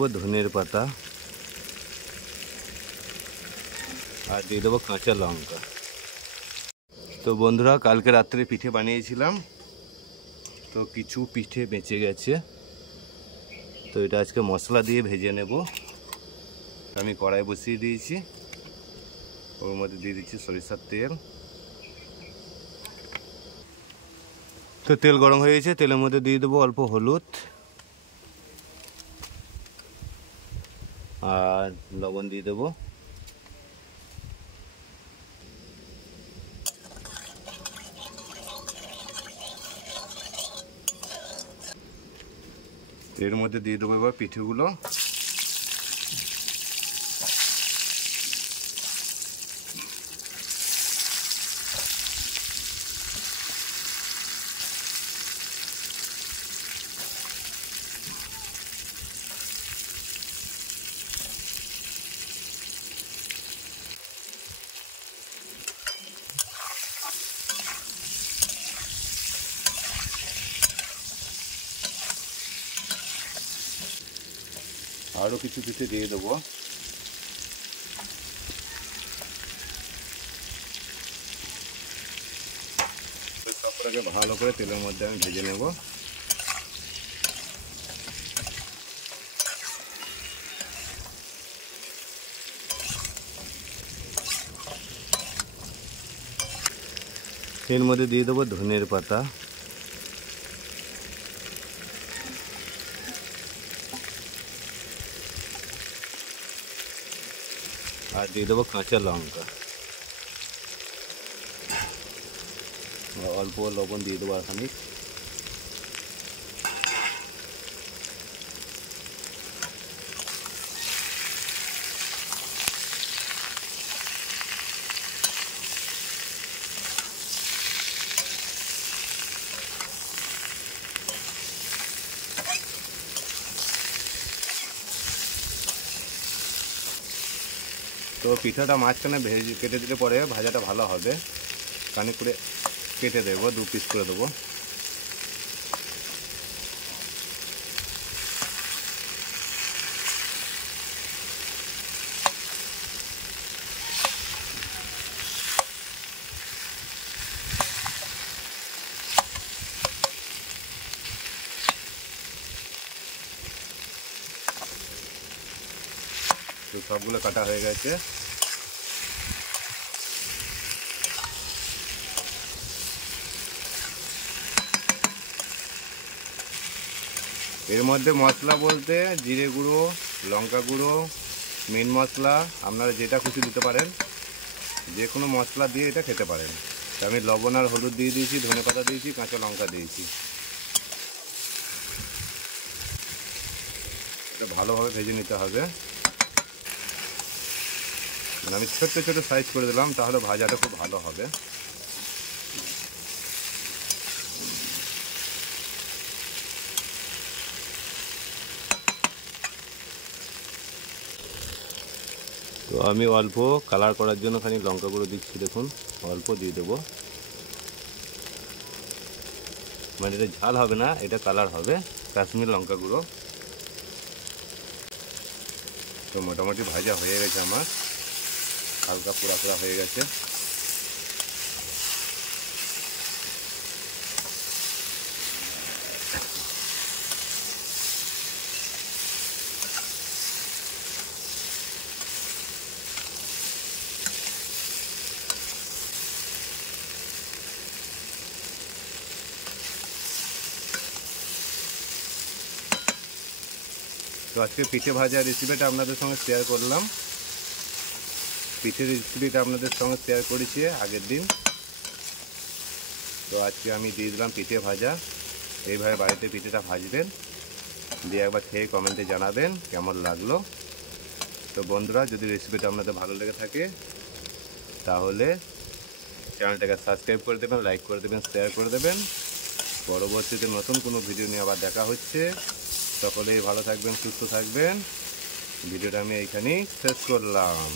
দেবো ধনের পাতা আর দিয়ে দেবো কাঁচা লঙ্কা। তো বন্ধুরা, কালকে রাত্রে পিঠে বানিয়েছিলাম, তো কিছু পিঠে বেঁচে গেছে, তো এটা আজকে মশলা দিয়ে ভেজে নেব। আমি কড়াই বসিয়ে দিয়েছি, ওর মধ্যে দিয়ে দিচ্ছি সরিষার তেল। তো তেল গরম হয়ে গেছে, তেলের মধ্যে দিয়ে দেবো অল্প হলুদ আর লবণ দিয়ে দেবো। এর মধ্যে দিয়ে দেবো এবার পিঠেগুলো। আরও কিছু পিঠে দিয়ে দেবো। সবটাকে ভালো করে তেলের মধ্যে আমি ভেজে নেব। এর মধ্যে দিয়ে দেবো ধনের পাতা আর দিয়ে দেবো কাঁচা লঙ্কা, অল্প লবণ দিয়ে দেবো আর খানিক। তো পিঠাটা মাঝখানে কেটে দিলে পরে ভাজাটা ভালো হবে। খানিক করে কেটে দেবো, 2 পিস করে দেবো। তো সবগুলো কাটা হয়ে গেছে। এর মধ্যে মশলা বলতে জিরে গুঁড়ো, লঙ্কা গুঁড়ো, মেন মশলা আপনারা যেটা খুশি দিতে পারেন, যে কোনো মশলা দিয়ে এটা খেতে পারেন। তো আমি লবণ আর হলুদ দিয়ে দিয়েছি, ধনে পাতা দিয়েছি, কাঁচা লঙ্কা দিয়েছি। এটা ভালোভাবে ভেজে নিতে হবে। মানে আমি ছোট্ট ছোট সাইজ করে দিলাম, তাহলে ভাজাটা খুব ভালো হবে। তো আমি অল্প কালার করার জন্য খানি লঙ্কা গুঁড়ো দিচ্ছি, দেখুন অল্প দিয়ে দেবো। মানে এটা ঝাল হবে না, এটা কালার হবে, কাশ্মীর লঙ্কা গুঁড়ো। তো মোটামুটি ভাজা হয়ে গেছে আমার, হালকা পোড়া পোড়া হয়ে গেছে। তো আজকে পিঠে ভাজা রেসিপিটা আপনাদের সঙ্গে শেয়ার করলাম। পিঠের রেসিপিটা আপনাদের সঙ্গে শেয়ার করেছি আগের দিন। তো আজকে আমি দিয়ে দিলাম পিঠে ভাজা। এইভাবে বাড়িতে পিঠেটা ভাজবেন, দিয়ে একবার খেয়ে কমেন্টে জানাবেন কেমন লাগলো। তো বন্ধুরা, যদি রেসিপিটা আপনাদের ভালো লেগে থাকে তাহলে চ্যানেলটাকে সাবস্ক্রাইব করে দেবেন, লাইক করে দেবেন, শেয়ার করে দেবেন। পরবর্তীতে নতুন কোনো ভিডিও নিয়ে আবার দেখা হচ্ছে। সকলেই ভালো থাকবেন, সুস্থ থাকবেন। ভিডিওটা আমি এইখানেই শেষ করলাম।